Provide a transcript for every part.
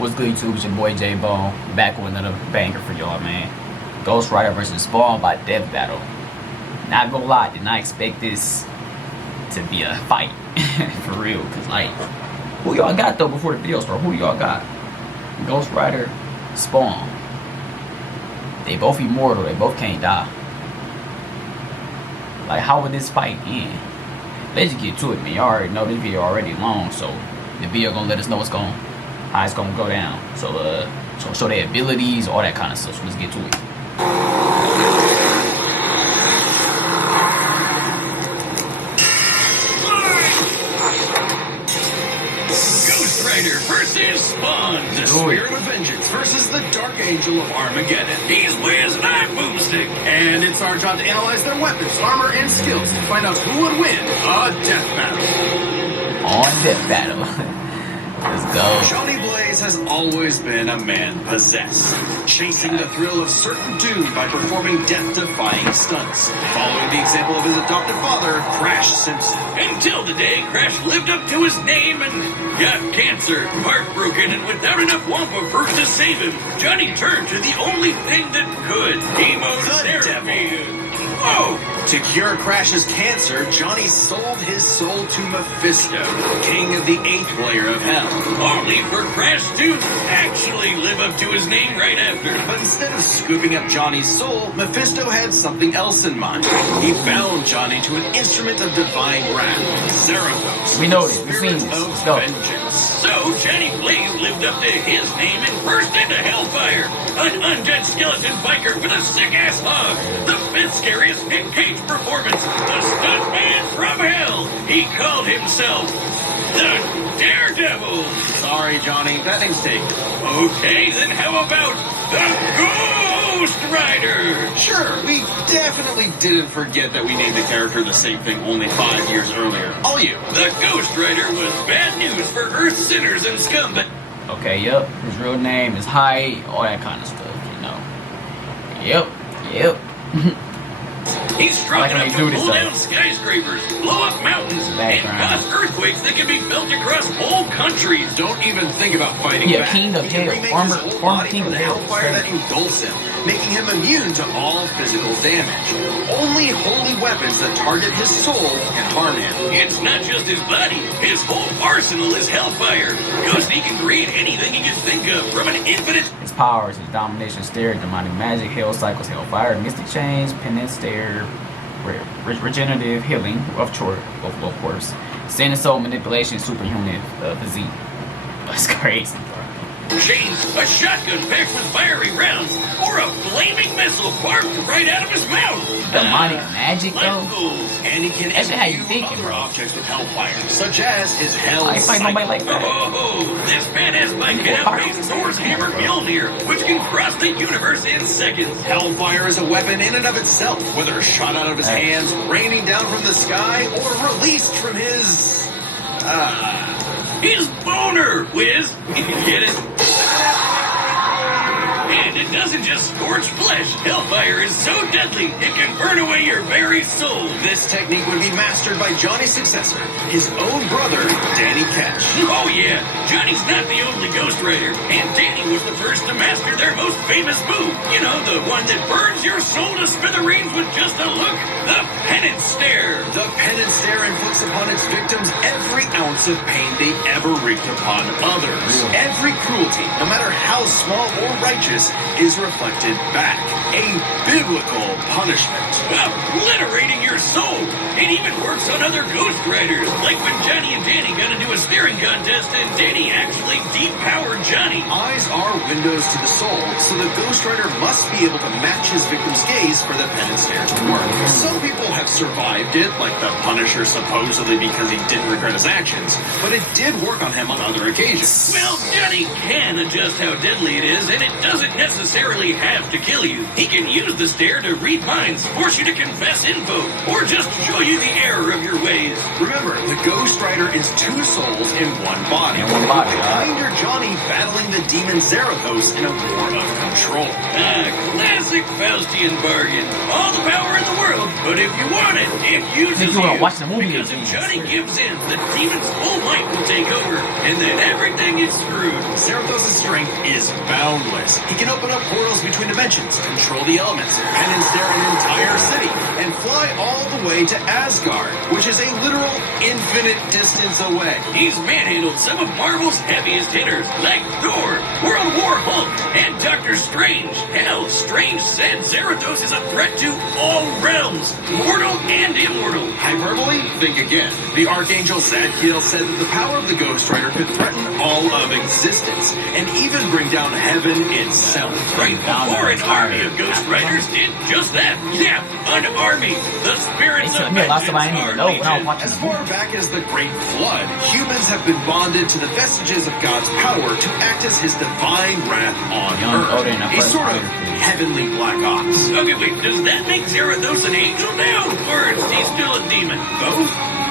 What's good, YouTube? It's your boy J Bone, back with another banger for y'all, man. Ghost Rider versus Spawn by Death Battle. Not gonna lie, did not expect this to be a fight for real. Cause like, who y'all got though before the video start? Who y'all got? Ghost Rider, Spawn. They both immortal. They both can't die. Like, how would this fight end? Let's just get to it, man. Y'all already know this video already long, so the video gonna let us know how it's gonna go down. So show their abilities, all that kind of stuff. So let's get to it. Ghost Rider versus Spawn. The Spirit of Vengeance versus the Dark Angel of Armageddon. He's with my boomstick. And it's our job to analyze their weapons, armor, and skills to find out who would win a death battle. On Death Battle. Let's go. Johnny Blaze has always been a man possessed, chasing the thrill of certain doom by performing death-defying stunts, following the example of his adopted father, Crash Simpson. Until the day Crash lived up to his name and got cancer, heartbroken, and without enough Wampa proof to save him, Johnny turned to the only thing that could, chemotherapy. Whoa! To cure Crash's cancer, Johnny sold his soul to Mephisto, king of the 8th layer of hell. Only for Crash to actually live up to his name right after. But instead of scooping up Johnny's soul, Mephisto had something else in mind. He bound Johnny to an instrument of divine wrath, Zarathos. We know this. We've seen this. Let's go. So Johnny Blaze lived up to his name and burst into Hellfire, an undead skeleton biker with a sick-ass hog, the 5th scariest Nick Cage performance, the stuntman from hell. He called himself the Daredevil. Sorry, Johnny, that thing's taken. Okay, then how about the Ghost Rider? Sure, we definitely didn't forget that we named the character the same thing only 5 years earlier. All you. The Ghost Rider was bad news for Earth sinners and scum, but... Okay, yep. His real name, his height, all that kind of stuff, you know. Yep. He's strong enough to pull down skyscrapers, blow up mountains, and cause earthquakes that can be felt across whole countries. Don't even think about fighting back. King of Hell, armor king of hell. Hellfire that engulfs him, making him immune to all physical damage. Only holy weapons that target his soul can harm him. It's not just his body, his whole arsenal is Hellfire. Ghosty can create anything he can think of, from an infinite... His powers, his domination, stare, demonic magic, hell cycles, hellfire, mystic chains, penance, stare, regenerative healing, of course, sin and soul manipulation, superhuman physique. That's crazy. Chains, a shotgun packed with fiery rounds, or a flaming missile barbed right out of his mouth. Demonic magic, though? And he can That's how you think, other bro. objects with hellfire, such as his hell I ain't fight nobody like that. Oh, this badass bike can outpace Thor's hammer Mjolnir, which can cross the universe in seconds. Hellfire is a weapon in and of itself, whether shot out of his hands, raining down from the sky, or released from his... his boner, Wiz. You get it? And it doesn't just scorch flesh. Hellfire is so deadly, it can burn away your very soul. This technique would be mastered by Johnny's successor, his own brother, Danny Ketch. Oh yeah, Johnny's not the only Ghost Rider, and Danny was the first to master their most famous move. You know, the one that burns your soul to smithereens with just a look. The Penance Stare. The Penance Stare inflicts upon its victims every ounce of pain they ever wreaked upon others. Every cruelty, no matter how small or righteous, is reflected back. A biblical punishment. Obliterating your soul. It even works on other Ghost Riders, like when Johnny and Danny got into a staring contest and Danny actually depowered Johnny. Eyes are windows to the soul, so the Ghost Rider must be able to match his victim's gaze for the penance stare to work. Some people have survived it, like the Punisher supposedly because he didn't regret his actions, but it did work on him on other occasions. Well, Johnny can adjust how deadly it is, and it doesn't necessarily have to kill you. He can use the stare to read minds, force you to confess info, or just show you the error of your ways. Remember, the Ghost Rider is 2 souls in one body. The kinder Johnny battling the demon Zarathos in a war of control. Classic Faustian bargain. All the power in the world, but if you want it, it uses Think you wanna you. watch the movie Because again. if Johnny gives in, the demon's full might will take over, and then everything is screwed. Zarathos' strength is boundless. He can open up portals between dimensions, control the elements, and ensnare an entire city, and fly all the way to Asgard, which is a literal infinite distance away. He's manhandled some of Marvel's heaviest hitters, like Thor, World War Hulk, and Doctor Strange. Hell, Strange said Zarathos is a threat to all realms, mortal and immortal. Hyperbole? Think again. The Archangel Zadkiel said that the power of the Ghost Rider could threaten all of existence, and even bring down heaven itself. Right before an army of Ghost Riders did just that. Yeah, an army. The spirits They of took me a lot of I vengeance didn't are even know when I was legion. watching As the far movie. back as the Great Flood, humans have been bonded to the vestiges of God's power to act as his divine wrath on Young Earth. Odin, A sort of heavenly black ops. Okay, wait, does that make Zarathos an angel now? Or is he still a demon? Both?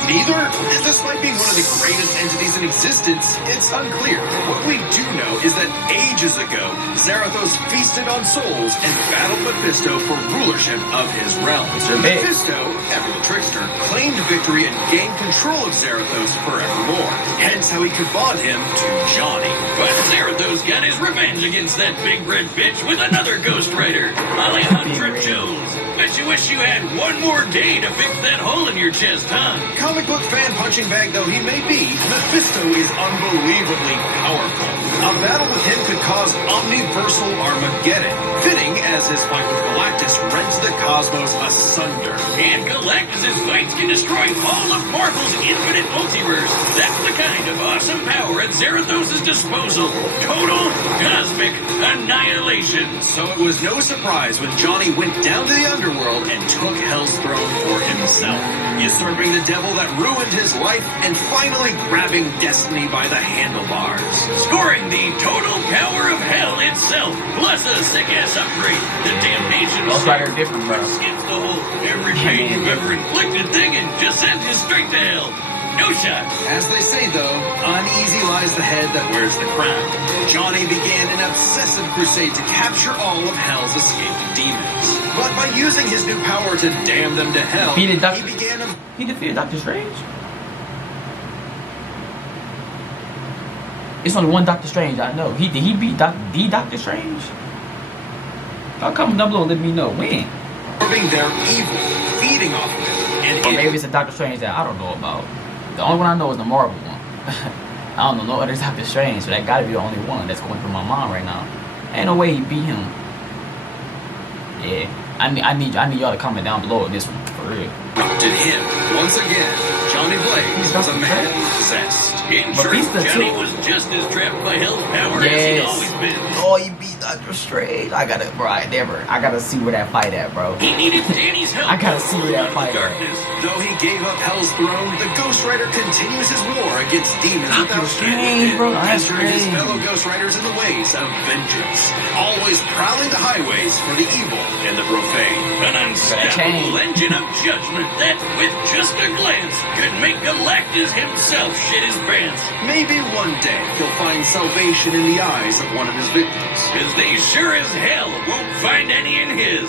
Neither? Despite being one of the greatest entities in existence, it's unclear. What we do know is that ages ago, Zarathos feasted on souls and battled Mephisto for rulership of his realm. Sure did. Mephisto, ever the trickster, claimed victory and gained control of Zarathos forevermore. Hence how he could bond him to Johnny. But Zarathos got his revenge against that big red bitch with another Ghost Rider, Alejandra Jones. Bet you wish you had one more day to fix that hole in your chest, huh? Comic book fan punching bag though he may be, Mephisto is unbelievably powerful. A battle with him could cause omniversal Armageddon, fitting as his fight with Galactus rends the cosmos asunder. And Galactus' fights can destroy all of Marvel's infinite multiverse. That's the kind of awesome power at Zarathos' disposal. Total cosmic annihilation. So it was no surprise when Johnny went down to the underworld and took Hell's throne for himself, usurping the devil that ruined his life and finally grabbing destiny by the handlebars. Scoring the total power of hell itself, plus a sick-ass upgrade. The damnation Ghost Rider different, bro. skips the whole every pain you've ever inflicted thing and just sends you straight to hell. No shot. As they say, though, uneasy lies the head that wears the crown. Johnny began an obsessive crusade to capture all of Hell's escaped demons. But by using his new power to damn them to hell, he began a... He defeated Doctor Strange? It's only one Doctor Strange I know. He beat Doctor Strange? How come down below let me know when? absorbing their evil, feeding off of it. And Or maybe it's a Doctor Strange that I don't know about. The only one I know is the Marvel one. I don't know no other Doctor Strange, so that gotta be the only one that's going through my mind right now. Ain't no way he beat him. Yeah, I need y'all to comment down below on this one for real. Did him once again. Johnny Blaze was a man possessed. In But truth, he's the Johnny two- was just as trapped by hell's power as he'd Yes. always been. Oh, he beat Doctor Strange. I gotta see where that fight at, bro. He needed Danny's help. I gotta see where that to fight the at. darkness. Though he gave up Hell's throne, the Ghost Rider continues his war against demons Doctor without Strange, bro, that's pestering his great. fellow Ghost Riders in the ways of vengeance, always prowling the highways for the evil and the profane. An unstoppable engine of judgment that, with just a glance, could make Galactus himself shit his pants. Maybe one day he'll find salvation in the eyes of one of his victims. Cause they sure as hell won't find any in his.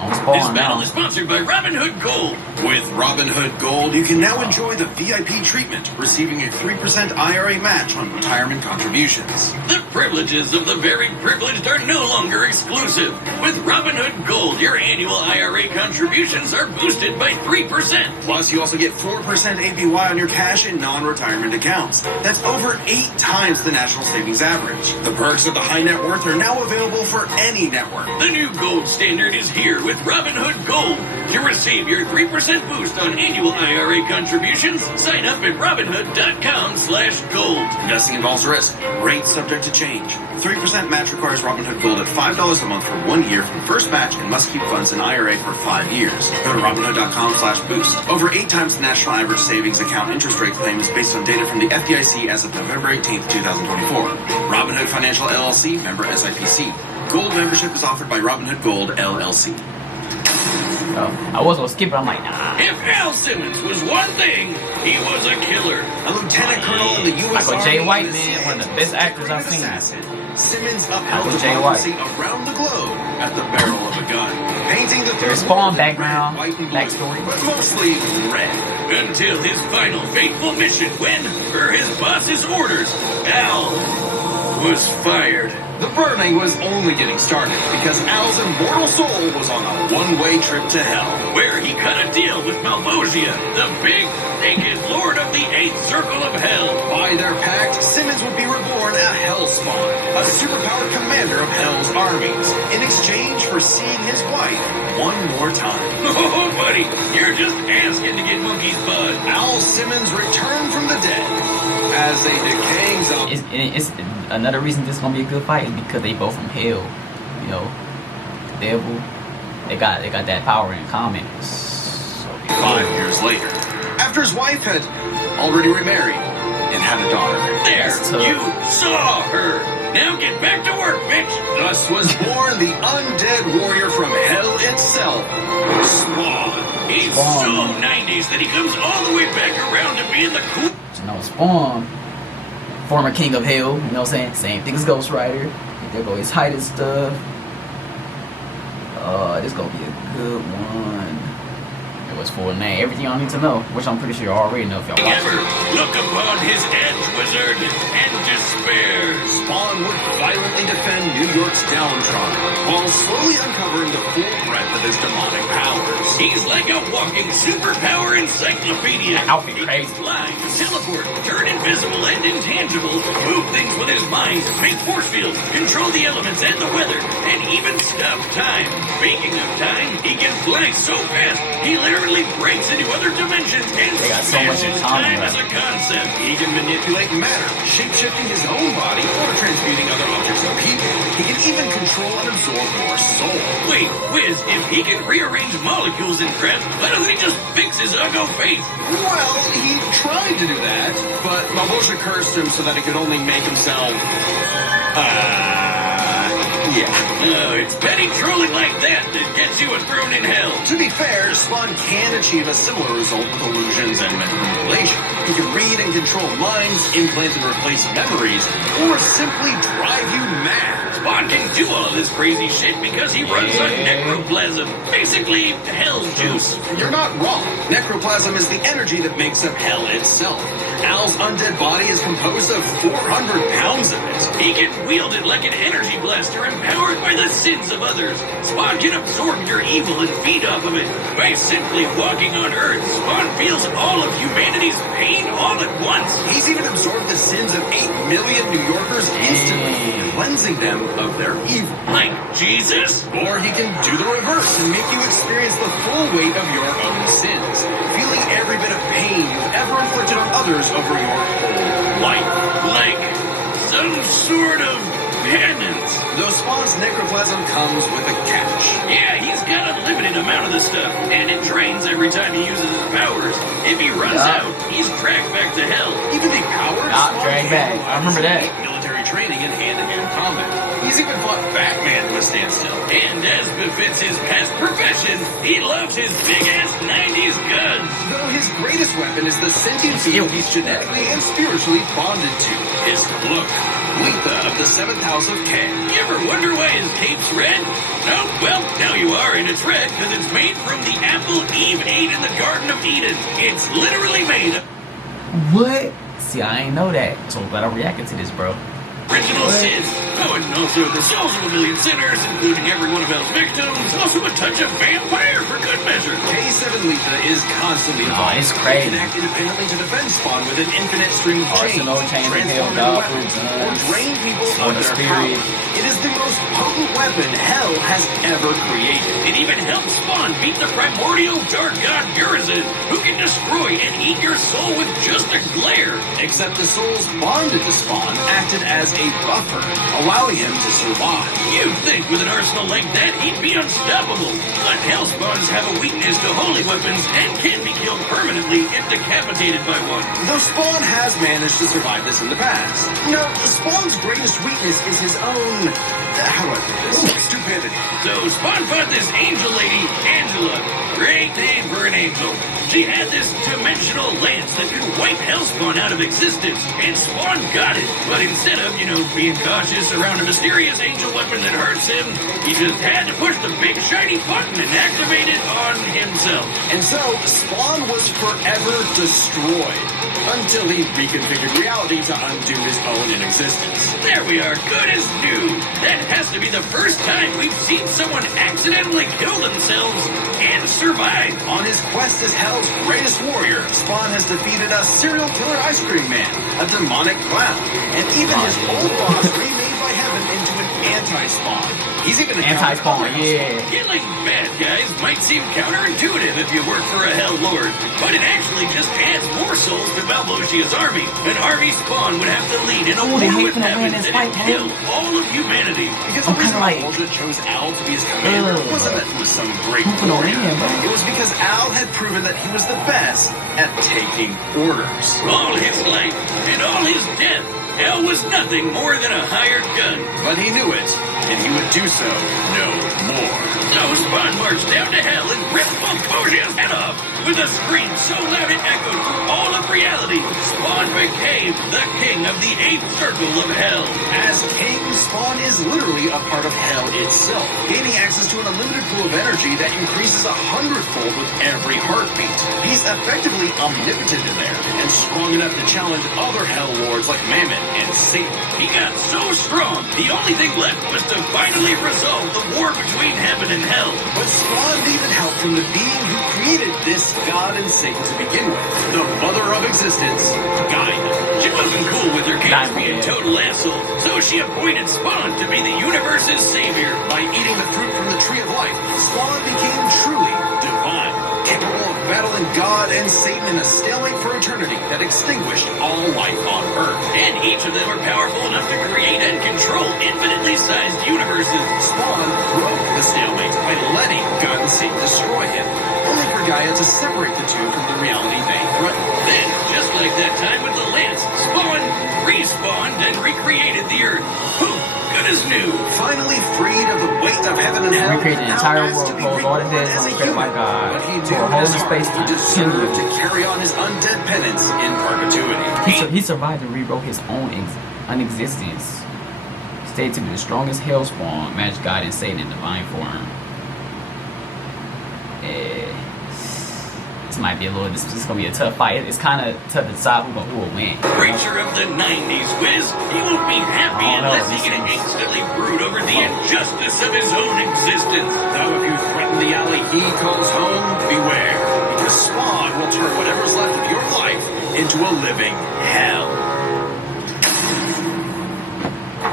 I'm This spawn battle now. is sponsored by Robin Hood Gold. With Robin Hood Gold, you can now enjoy the VIP treatment, receiving a 3% IRA match on retirement contributions. The privileges of the very privileged are no longer exclusive. With Robin Hood Gold, your annual IRA contributions are boosted by 3%. Plus, you also get 4% APY on your cash and non-retirement accounts. That's over 8 times the national savings average. The perks of the high net worth are now available for any network. The new gold standard is here with Robin Hood Gold. To receive your 3% boost on annual IRA contributions, sign up at robinhood.com/gold. Investing involves risk. Rates subject to change. 3% match requires Robinhood Gold at $5 a month for 1 year from first match and must keep funds in IRA for 5 years. Go to robinhood.com/boost. Over 8 times the national average savings account interest rate claim is based on data from the FDIC as of November 18th, 2024. Robinhood Financial LLC, member SIPC. Gold membership is offered by Robinhood Gold LLC. I was gonna skip it. I'm like, nah. If Al Simmons was one thing, he was a killer. A lieutenant colonel in the U.S. Michael Army. J. White, and the man, one of the CIA's best actors I've favorite seen. assassin. Simmons upheld Michael J. White. democracy around the globe at the barrel of a gun, painting the There's third Spawn world in background, red, white, and blue, backstory. but mostly red. Until his final fateful mission when, per his boss's orders, Al was fired. The burning was only getting started because Al's immortal soul was on a one-way trip to hell. Where he cut a deal with Malvosia, the big, naked lord of the Eighth Circle of Hell. By their pact, Simmons would be reborn a Hellspawn, a superpowered commander of Hell's armies, in exchange for seeing his wife one more time. Oh, buddy, you're just asking to get monkey's blood. Al Simmons returned from the dead as a decaying zombie. It's another reason this is gonna be a good fight is because they both from hell. You know, the devil. They got that power in common. So, 5 years later, after his wife had already remarried and had a daughter. There, That's tough. you saw her. Now get back to work, bitch. Thus was born the undead warrior from hell itself, Spawn. He's Spawn. so 90s that he comes all the way back around to being the cool. you know, Spawn, former king of hell. You know what I'm saying? Same thing as Ghost Rider. There go his height and stuff. This gonna be a good one. It was full name. Everything y'all need to know, which I'm pretty sure you already know if y'all watch Ever it. look upon his edge wizard and despair. Spawn would violently defend New York's downtrodden while slowly uncovering the full breadth of his demonic powers. He's like a walking superpower encyclopedia. That outfit He crazy. can fly, teleport, turn invisible and intangible, move things with his mind, make force fields, control the elements and the weather, and even stop time. Speaking of time, he can fly so fast, he literally breaks into other dimensions and They got so much in smashes common, time right? as a concept. He can manipulate matter, shape-shifting his own body or transmuting other objects or people. He can even control and absorb your soul. Wait, Wiz, if he can rearrange molecules in crap, why doesn't he just fix his uggo face? Well, he tried to do that, but Malvosia cursed him so that he could only make himself, yeah. Oh, it's petty trolling like that that gets you thrown in hell. To be fair, Spawn can achieve a similar result with illusions and manipulation. He can read and control minds, implant and replace memories, or simply drive you mad. Spawn can do all of this crazy shit because he runs on necroplasm. Basically, hell's juice. You're not wrong. Necroplasm is the energy that makes up hell itself. Al's undead body is composed of 400 pounds of it. He can wield it like an energy blaster empowered by the sins of others. Spawn can absorb your evil and feed off of it. By simply walking on Earth, Spawn feels all of humanity's pain all at once. He's even absorbed the sins of 8 million New Yorkers instantly, cleansing them of their evil. Like Jesus? Or he can do the reverse and make you experience the full weight of your own sins, feeling every bit of pain you've ever inflicted on others over your whole life. Like some sort of penance. Though Spawn's necroplasm comes with a catch. Yeah, he's got a limited amount of the stuff, and it drains every time he uses his powers. If he runs out, he's dragged back to hell. Even depowered, Not Spawn dragged can back. I remember that. utilize military training in hand-to-hand combat. He's even fought Batman to a standstill. And as befits his past profession, he loves his big-ass 90s guns. Though his greatest weapon is the sentient being he's genetically and spiritually bonded to, his cloak. Letha of the 7th House of K. You ever wonder why his cape's red? No? Well, now you are, and it's red because it's made from the apple Eve ate in the Garden of Eden. It's literally made of What? See, I ain't know that. So glad I reacted to this, bro. original sins. Oh, and also the souls of a million sinners, including every one of Hell's victims. Also a touch of vampire for good measure. K7 Letha is constantly Oh, evolving. it's crazy. He can act independently to defend Spawn with an infinite stream of Arsenal, chains of hell, transform into dog weapons, food, or guns, drain people sword of of their spirit. power. It is the most potent weapon Hell has ever created. It even helps Spawn beat the primordial dark god Urizen, who can destroy and eat your soul with just a glare. Except the souls bonded to Spawn acted as a a buffer, allowing him to survive. You'd think with an arsenal like that, he'd be unstoppable. But Hellspawns have a weakness to holy weapons and can be killed permanently if decapitated by one. Though Spawn has managed to survive this in the past. No, Spawn's greatest weakness is his own... how do I put this? Stupidity. So Spawn fought this angel lady, Angela. Great name for an angel. She had this dimensional lance that could wipe Hellspawn out of existence, and Spawn got it. But instead of, being cautious around a mysterious angel weapon that hurts him, he just had to push the big shiny button and activate it on himself. And so, Spawn was forever destroyed, until he reconfigured reality to undo his own inexistence. There we are, good as new. That has to be the first time we've seen someone accidentally kill themselves and survive. On his quest as Hell's greatest warrior, Spawn has defeated a serial killer ice cream man, a demonic clown, and even his old boss remade by heaven into an anti-Spawn. He's even Anti-Spawn, yeah. Killing bad guys might seem counterintuitive if you work for a Hell Lord, but it actually just adds more souls to Malvosia's army. An army Spawn would have to lead in a war with heaven that had killed all of humanity. Because the reason Ultra chose Al to be his commander wasn't that he was some great warrior. It was because Al had proven that he was the best at taking orders. All his life and all his death, Al was nothing more than a hired gun. But he knew it, and he would do so no more. So Spawn marched down to Hell and ripped Malvosia's head off. With a scream so loud it echoed through all of reality, Spawn became the king of the 8th circle of Hell. As king, Spawn is literally a part of Hell itself, gaining access to an unlimited pool of energy that increases 100-fold with every heartbeat. He's effectively omnipotent in there, and strong enough to challenge other Hell Lords like Mammon and Satan. He got so strong, the only thing left was to finally resolve the war between heaven and hell. But Spawn needed help from the being who created this God and Satan to begin with, the mother of existence, Gaia. She wasn't cool with her kids being total assholes, so she appointed Spawn to be the universe's savior. By eating the fruit from the tree of life, Spawn became truly divine, capable of battling God and Satan in a stalemate for eternity that extinguished all life on Earth. And each of them are powerful enough to create and control infinitely sized universes. Spawn broke the stalemate by letting God and Satan destroy him, only for Gaia to separate the two from the reality they threatened. Then, just like that time with the lance, Spawn respawned and recreated the Earth. Poof, good as new. Finally freed of the weight of heaven and hell, Recreated the entire world, closed all the dead zones, created by God, but he to knew a in whole his new heart space he time. deserved to carry on his undead penance in perpetuity. He survived and rewrote his own unexistence. Stayed to be the strongest Hellspawn, matched God and Satan in divine form. This might be this is gonna be a tough fight. It's kind of tough to decide who will win. Creature of the 90s, Wiz, he won't be happy unless he can instantly brood over the injustice of his own existence. Though if you threaten the alley he calls home, beware, because Spawn will turn whatever's left of your life into a living hell.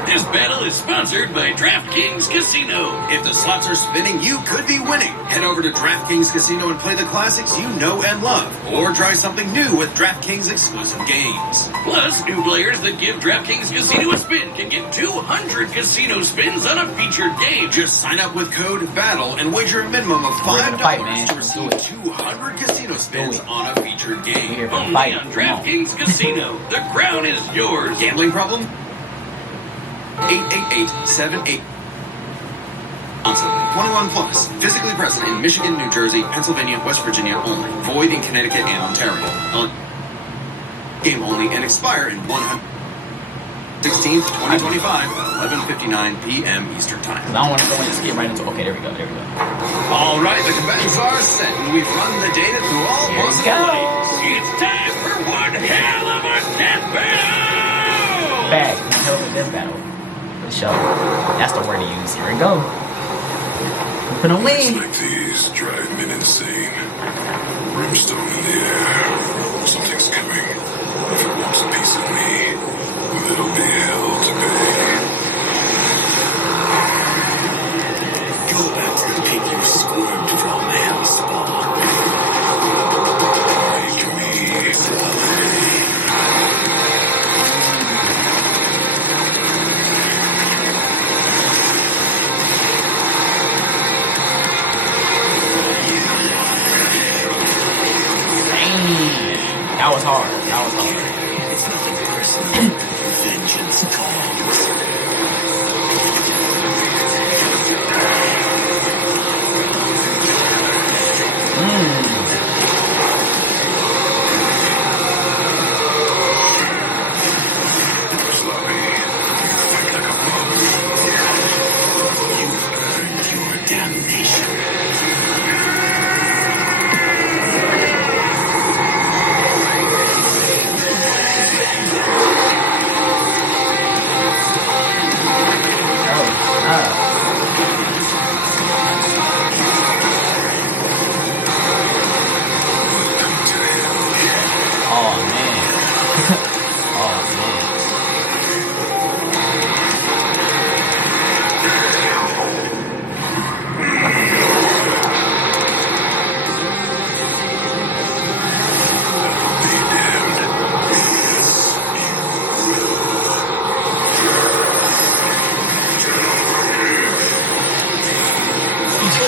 This battle is sponsored by DraftKings Casino. If the slots are spinning, you could be winning. Head over to DraftKings Casino and play the classics you know and love. Or try something new with DraftKings exclusive games. Plus, new players that give DraftKings Casino a spin can get 200 casino spins on a featured game. Just sign up with code BATTLE and wager a minimum of $5 man. to receive 200 casino spins on a featured game. Only on DraftKings Casino. The crown is yours. Gambling problem? 888-78. 21 plus. Physically present in Michigan, New Jersey, Pennsylvania, West Virginia only. Void in Connecticut and Ontario. Game only and expire in 16th, 2025, 11:59 p.m. Eastern Time. I don't want to go and just get right into. Okay, there we go. All right, the combatants are set, and we've run the data through all possibilities. It's time for one hell of a death battle! Back, hell of a death battle. For sure. That's the word to use. Here we go. We're gonna win. Like these drive men insane. Brimstone in the air. Something's coming. If it wants a piece of me, there'll be hell to pay. Go back to the pig you squirmed from, Hellspawn. Make me That was hard. That was hard. It's nothing personal. Vengeance calls. Sloppy, you fight like a bum. You've earned your damnation. Oh man. Oh man. Be damned.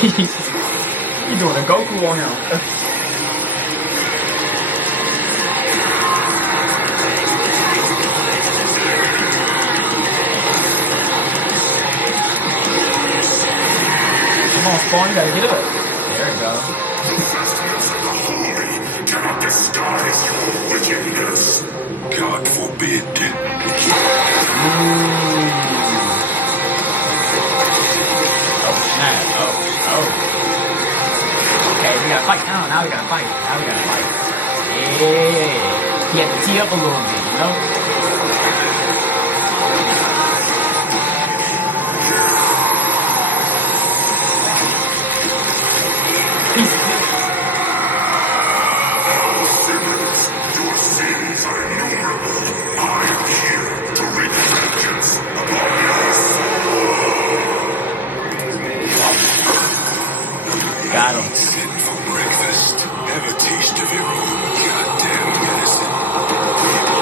You doing a Goku on him. Come on, Spawn, you gotta get up. There we go. Cannot disguise your wickedness. God forbid. Oh, snap. Oh. Okay, we gotta fight now. Now we gotta fight. Yeah. He had to tee up a little bit, you know? Sinners, your sins are innumerable. I am here to wreak vengeance upon your soul. Got him. Sit for breakfast. Have a taste of your own goddamn medicine.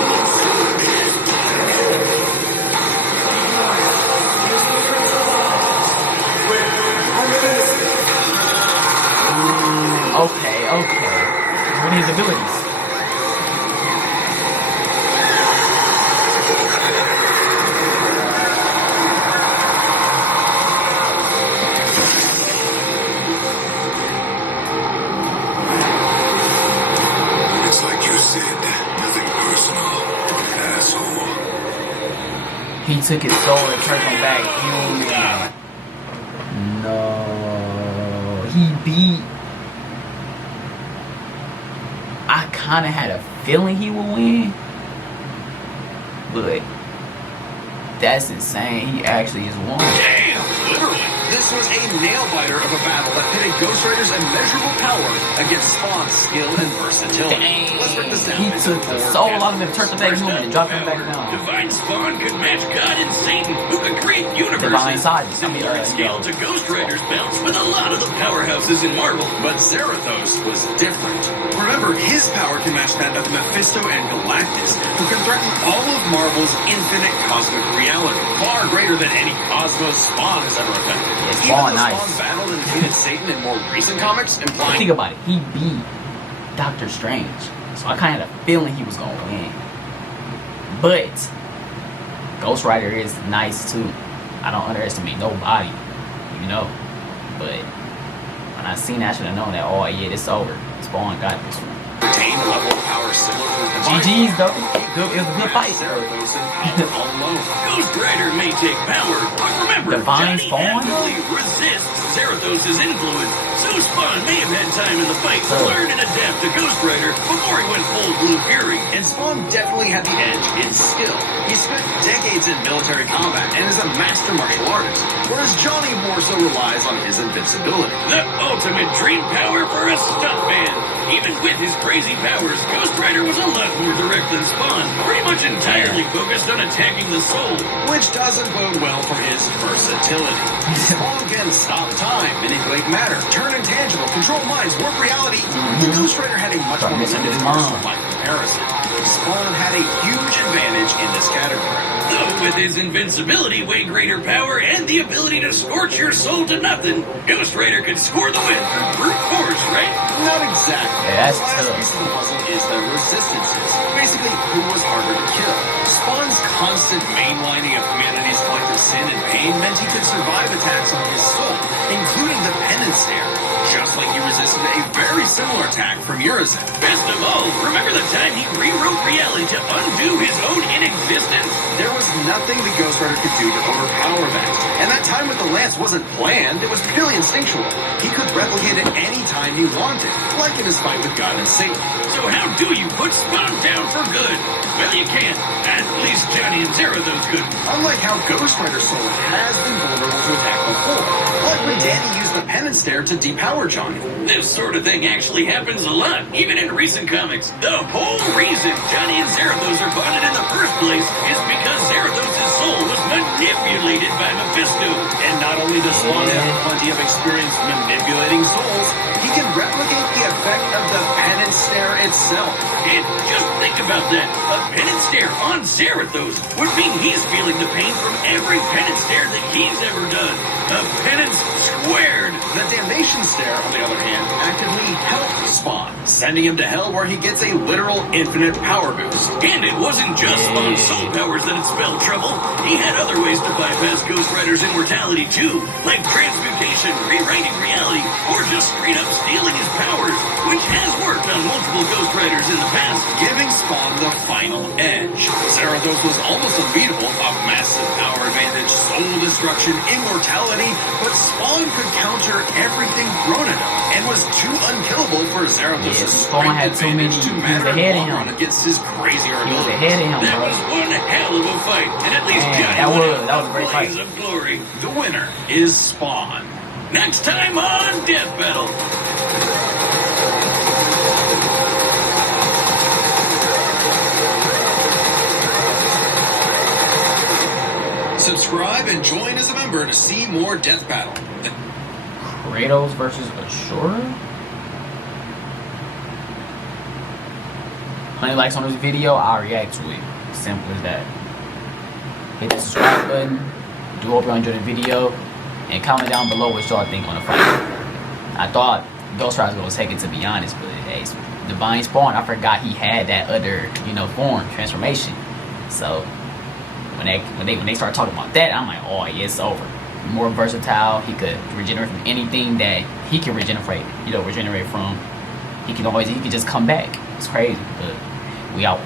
Okay. What are his abilities? It's like you said, nothing personal, asshole. He took his soul and turned him back human. No. He beat. I kind of had a feeling he would win. But that's insane. He actually is one. Damn! Literally. This was a nail-biter of a battle that pitted Ghost Rider's immeasurable power against Spawn's skill and versatility. Dang. Let's break this down. He into took the four soul out of him, categories. turned him back First human, up, and dropped him back power. down. Divine Spawn could match God and Satan, who could create universes. Divine Science. Similar in scale to Ghost Rider's belts, with a lot of the powerhouses in Marvel. But Zarathos was different. Remember, his power can match that of Mephisto and Galactus, who can threaten all of Marvel's infinite cosmic reality, far greater than any cosmos Spawn has ever affected. Yeah, Even Spawn, though nice. Spawn battled and defeated Satan in more recent comics, implying Think about it. He beat Doctor Strange. So I kind of had a feeling he was going to win. But Ghost Rider is nice too. I don't underestimate nobody, you know. But when I seen that, I should have known that, oh yeah, it's over. Spawn got this one. retain a level of power similar to the Divine. GG's though. It was a good fight. Zarathos all alone. Ghost Rider may take power, but remember, Divine Johnny Spawn? actively resists Zarathos' influence. So Spawn may have had time in the fight to Oh. learn and adapt to Ghost Rider before he went full blue fury. And Spawn definitely had the edge in skill. He spent decades in military combat and is a master martial artist, whereas Johnny more so relies on his invincibility. The ultimate dream power for a stuntman. Even with his crazy powers, Ghost Rider was a lot more direct than Spawn, pretty much entirely focused on attacking the soul. Which doesn't bode well for his versatility. Spawn can stop time, manipulate matter, turn intangible, control minds, warp reality. The Ghost Rider had a much Start more missing his limited mom. personal life comparison. Spawn had a huge advantage in this category. Though With his invincibility, way greater power, and the ability to scorch your soul to nothing, Ghost Rider could score the win through brute force, right? Not exactly. Yeah, that's the last tough. piece of the puzzle is the resistances. Basically, who was harder to kill. Spawn's constant mainlining of humanity's collective sin and pain meant he could survive attacks on his soul, including the penance stare, just like he resisted a very similar attack from Urizen. Best of all, remember the time he rewrote reality to undo his own inexistence? There was nothing the Ghost Rider could do to overpower that. And that time with the lance wasn't planned, it was purely instinctual. He could replicate it any time he wanted, like in his fight with God and Satan. So how do you put Spawn down for good? Well, you can't. At least Johnny and Zarathos could. Unlike how Ghost Rider's soul has been vulnerable to attack before, like when Danny used the penance stare to depower Johnny. This sort of thing actually happens a lot, even in recent comics. The whole reason Johnny and Zarathos are bonded in the first place is because Zarathos' soul was manipulated by Mephisto. And not only does Spawn have plenty of experience manipulating souls, he can replicate the effect of the penance stare itself. And just think about that. A penance stare on Zarathos would mean he's feeling the pain from every penance stare that he's ever done. A penance squared. The damnation stare, on the other hand, actively helped Spawn, sending him to hell where he gets a literal infinite power boost. And it wasn't just Spawn's soul powers that had spelled trouble. He had other ways to bypass Ghost Rider's immortality too, like transmutation, rewriting reality, or just straight up stealing his powers, which has worked on multiple Ghost Riders in the past. Giving Spawn the final edge. Zarathos was almost unbeatable, a massive power advantage, soul destruction, immortality, but Spawn could counter everything thrown at him, and was too unkillable for Zarathos' Yeah, Spawn had too many. to He was matter ahead of long him. run against his crazier He was abilities. ahead of him, That bro. was one hell of a fight, and at least Man, Johnny that went was out a great with a blaze fight. of glory. The winner is Spawn. Next time on Death Battle. Subscribe and join as a member to see more Death Battle. Kratos versus Ashura? 100 likes on this video, I'll react to it. Simple as that. Hit the subscribe button. Do hope y'all enjoyed the video. And comment down below what y'all think on the fight. I thought Ghost Rider was going to take it, to be honest, but hey, Divine Spawn, I forgot he had that other, form, transformation. So when they start talking about that, I'm like, oh yeah, it's over. More versatile, he could regenerate from anything that he can regenerate from. He can just come back. It's crazy, but we out.